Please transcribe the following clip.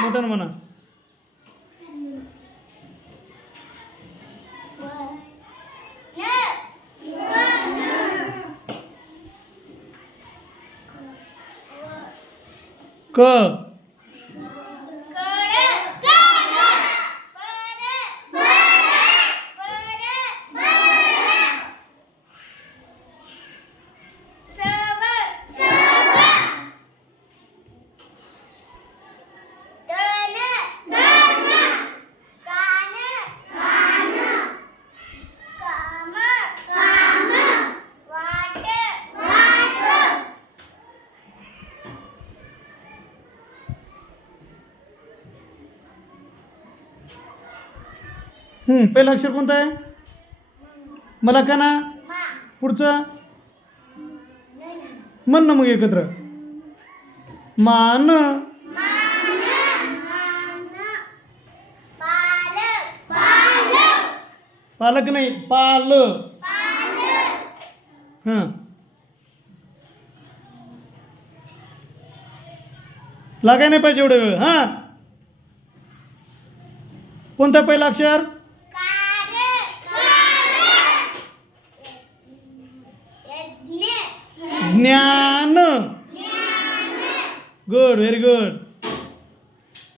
मोठ्यानं म्हणा. क. हम्म, पहिलं अक्षर कोणतं आहे? मला का ना? पुढचं? म्हण ना मग एकत्र. मान. पालक नाही पाल. हां. लागाय नाही पाहिजे एवढं वेळ हां. कोणतं पहिलं अक्षर? ज्ञान गुड व्हेरी गुड